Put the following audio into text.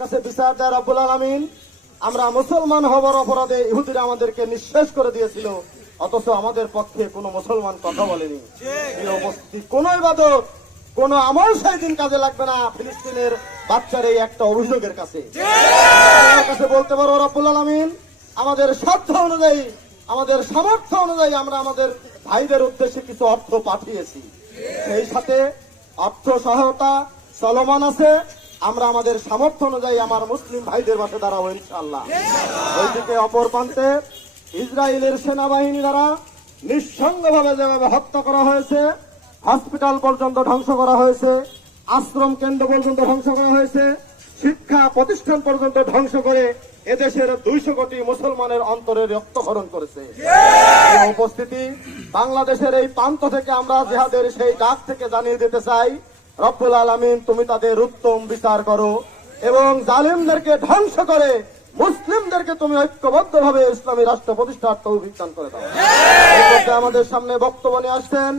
কাছে বিচার দেয় রব্বুল আলমিন। আমরা মুসলমান হবার অপরাধে ইহুদিরা আমাদেরকে নিঃশেষ করে দিয়েছিল, অথচ আমাদের পক্ষে কোনো মুসলমান কথা বলেনি। কোন ইবাদত, কোন আমল সেই দিন কাজে লাগবে না ফিলিস্তিনের বাচ্চার এই একটা অভিযোগের কাছে। কাছে বলতে পারো, রব্বুল আলমিন, আমাদের সাধ্য অনুযায়ী, আমাদের সামর্থ্য অনুযায়ী আমরা আমাদের ভাইদের উদ্দেশ্যে কিছু অর্থ পাঠিয়েছি। সেই সাথে অর্থ সহায়তা চলমান আছে। আমরা আমাদের সামর্থ্য অনুযায়ী আমার মুসলিম ভাইদের পাশে দাঁড়াবো ইনশাল্লাহ ওইদিকে অপর প্রান্তে ইসরায়েলের সেনাবাহিনী দ্বারা নিঃসঙ্গভাবে যেভাবে হত্যা করা হয়েছে, হসপিটাল পর্যন্ত ধ্বংস করা হয়েছে, আশ্রম কেন্দ্র পর্যন্ত ধ্বংস করা হয়েছে, শিক্ষা প্রতিষ্ঠান পর্যন্ত ধ্বংস করে এদেশের দুইশো কোটি মুসলমানের অন্তরে রক্তক্ষরণ করেছে। উপস্থিতি বাংলাদেশের এই প্রান্ত থেকে আমরা জেহাদের সেই ডাক থেকে জানিয়ে দিতে চাই রব্বুল আলমিন, তুমি তাদের উত্তম বিচার করো এবং জালিমদেরকে ধ্বংস করে মুসলিমদেরকে তুমি ঐক্যবদ্ধ ভাবে ইসলামী রাষ্ট্র প্রতিষ্ঠার অভিযান করে দাও। আমাদের সামনে বক্তব্য নিয়ে আসছেন